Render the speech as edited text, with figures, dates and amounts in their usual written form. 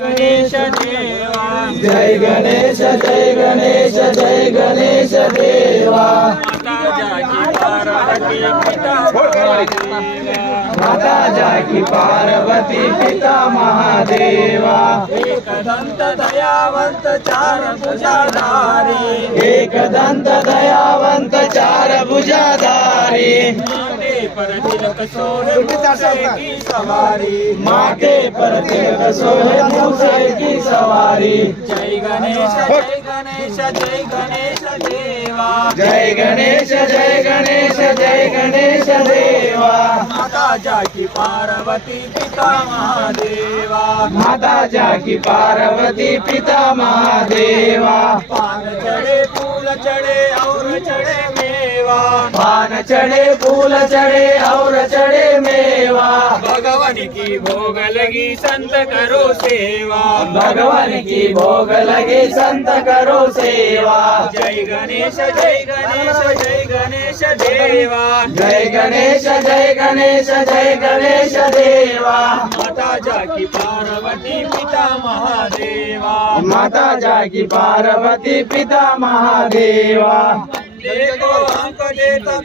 गणेश देवा जय गणेश जय गणेश जय गणेश देवा माता जाकी पार्वती पिता महादेवा माता जाकी पार्वती पिता महादेवा एकदंत दयावंत चार भुजाधारी एकदंत दयावंत चार भुजाधारी माथे पर तिलक सोहे मूसे की सवारी माथे पर तिलक सोहे मूसे की सवारी जय गणेश जय गणेश जय गणेश देवा जय गणेश जय गणेश जय गणेश देवा माता जाकी पार्वती पिता महादेवा माता जाकी पार्वती पिता महादेवा पान चढ़े फूल चढ़े और चढ़े मेवा पान चढ़े फूल चढ़े और चढ़े मेवा भगवान की भोग लगी संत करो सेवा भगवान की भोग लगी संत करो सेवा जय गणेश जय गणेश जय गणेश देवा जय गणेश जय गणेश जय गणेश देवा माता जाकी पार्वती पिता महादेवा माता जाकी पार्वती पिता महादेवा देखो अंक देता